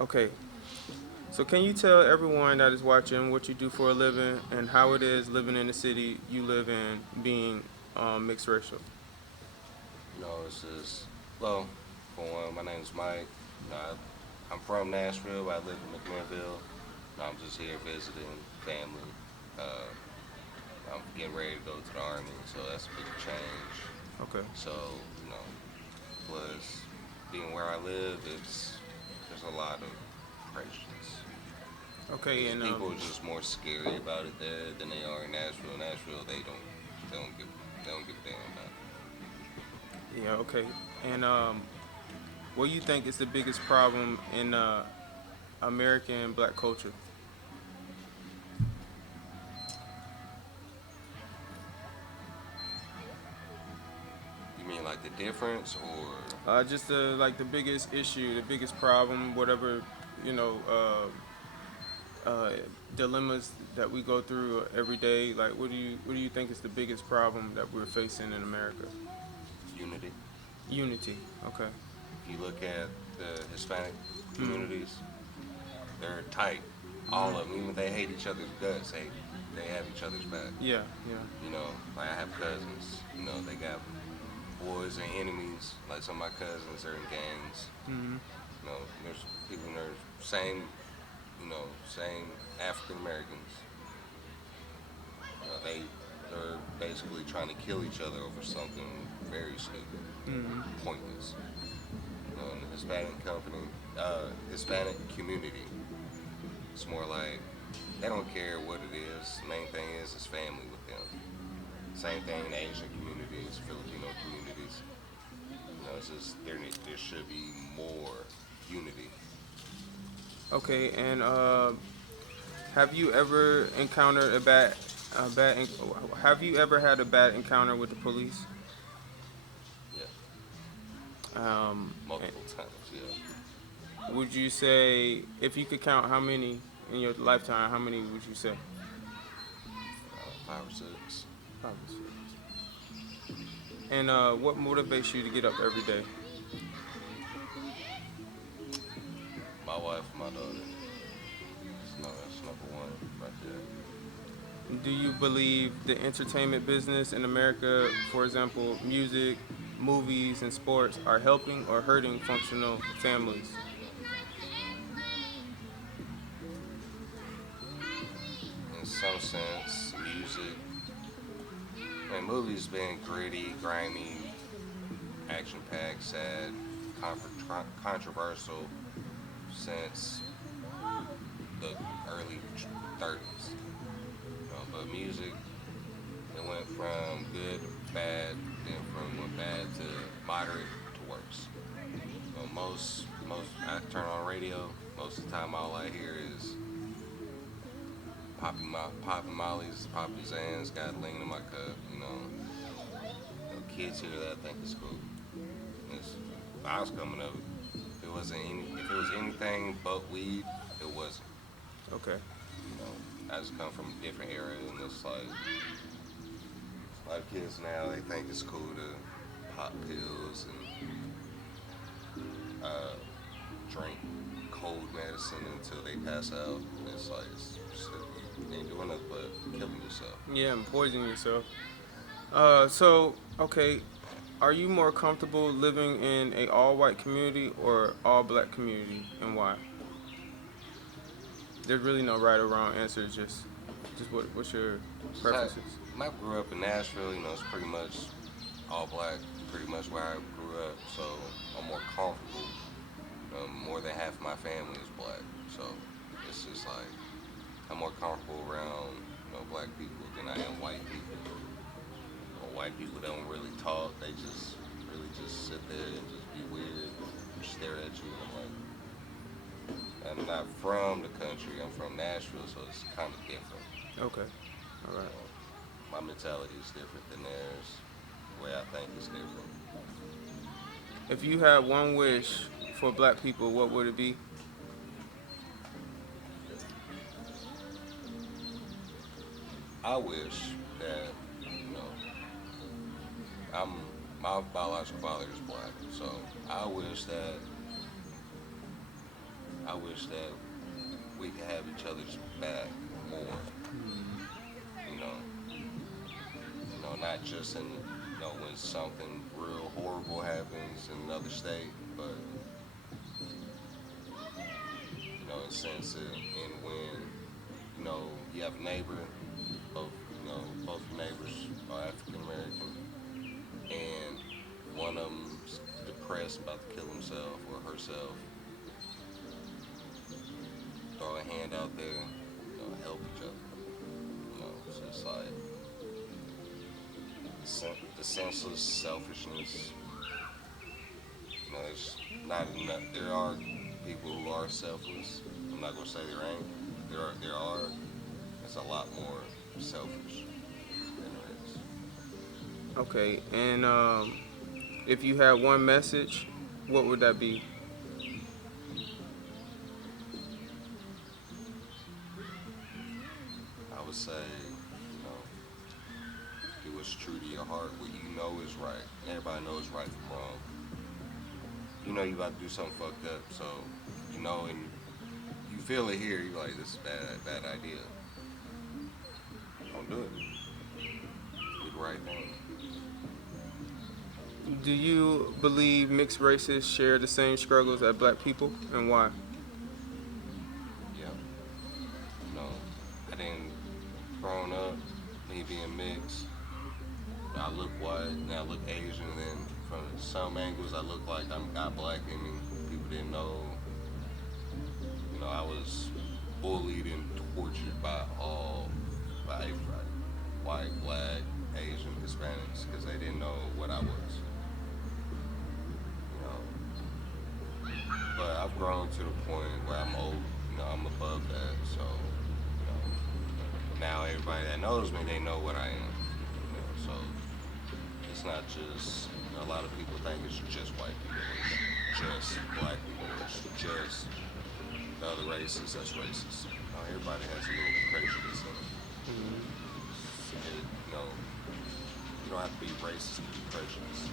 Okay, so can you tell everyone that is watching what you do for a living and how it is living in the city you live in, being mixed racial? It's just, well, for one, my name is Mike. I'm from Nashville, but I live in McMinnville. I'm just here visiting family. Uh, I'm getting ready to go to the Army, so that's a big change. Okay. So, you know, plus being where I live, there's a lot of prejudice. Okay, Because and people are just more scary about it there than they are in Nashville. Nashville, they don't give, they don't give a damn about yeah, okay, and what do you think is the biggest problem in American black culture? it. You mean like the difference, or Just like the biggest issue, the biggest problem, whatever you know, uh, dilemmas that we go through every day. Like, what do you think is the biggest problem that we're facing in America? unity? Unity. Okay. If you look at the Hispanic Mm. communities, they're tight. All of them, even if they hate each other's guts, they have each other's back. Yeah. Yeah. Like I have cousins. They got boys and enemies. Like some of my cousins are in gangs. Mm. There's people in there same, same African Americans. They're basically trying to kill each other over something very stupid, Mm. pointless. In the Hispanic community, it's more like they don't care what it is. The main thing is it's family with them. Same thing in Asian communities, Filipino communities. It's just there should be more unity. Okay. And have you ever encountered a bad? Have you ever had a bad encounter with the police? Yeah, Um, multiple times. Yeah, would you say, if you could count how many in your lifetime, how many would you say? five or six. Probably. And what motivates you to get up every day? My wife and my daughter. That's number one right there. Do you believe the entertainment business in America, for example, music, movies, and sports, are helping or hurting functional families? In some sense, music and movies being gritty, grimy, action packed, sad, controversial since the early 30s. But music, it went from good to bad, then from went bad to moderate to worse. Most I turn on radio. Most of the time, all I hear is popping mollies, popping Zans, got lean in my cup. Kids here that I think is cool. If I was coming up, if it was anything but weed, it wasn't. Okay. I just come from a different era, and it's like a lot of kids now they think it's cool to pop pills and uh, drink cold medicine until they pass out. It's like you ain't doing nothing but killing yourself. Yeah, and poisoning yourself. Okay, are you more comfortable living in a all-white community or all-black community, and why? There's really no right or wrong answer. Just what's your Since preferences? I grew up in Nashville, it's pretty much all black, pretty much where I grew up. So I'm more comfortable. More than half my family is black, so it's just like I'm more comfortable around black people than I am white people. White people don't really talk; they just really just sit there and just be weird, and stare at you. I'm not from the country. I'm from Nashville, so it's kind of different. Okay, all right. My mentality is different than theirs. The way I think is different. If you had one wish for black people, what would it be? I wish that I'm my biological father is black, so I wish that I wish that we could have each other's back more. You know, not just in when something real horrible happens in another state, but in a sense in when you have a neighbor, both both your neighbors are African American, and one of them's depressed about to kill himself or herself. Throw a hand out there, help each other. It's just like the senseless selfishness. It's not enough. There are people who are selfless. I'm not gonna say there ain't. There are. It's a lot more selfish than there is. Okay, and if you had one message, what would that be? I would say, do what's true to your heart. What you know is right. Everybody knows right from wrong. You about to do something fucked up, so and you feel it here. You're like, this is bad idea. Don't do it. Do the right thing. Do you believe mixed races share the same struggles as black people, and why? Yeah. I didn't growing up, me being mixed. I look white, and I look Asian, and then from some angles I look like I'm got black in me. People didn't know. I was bullied and tortured by everybody, white, black, Asian, Hispanics, because they didn't know what I was. But I've grown to the point where I'm old. I'm above that. So, now everybody that knows me, they know what I am. So it's not just a lot of people think it's just white people, it's just black people, it's just the other races. That's racist. Everybody has a little prejudice in it. Mm-hmm. You don't have to be racist to be prejudiced.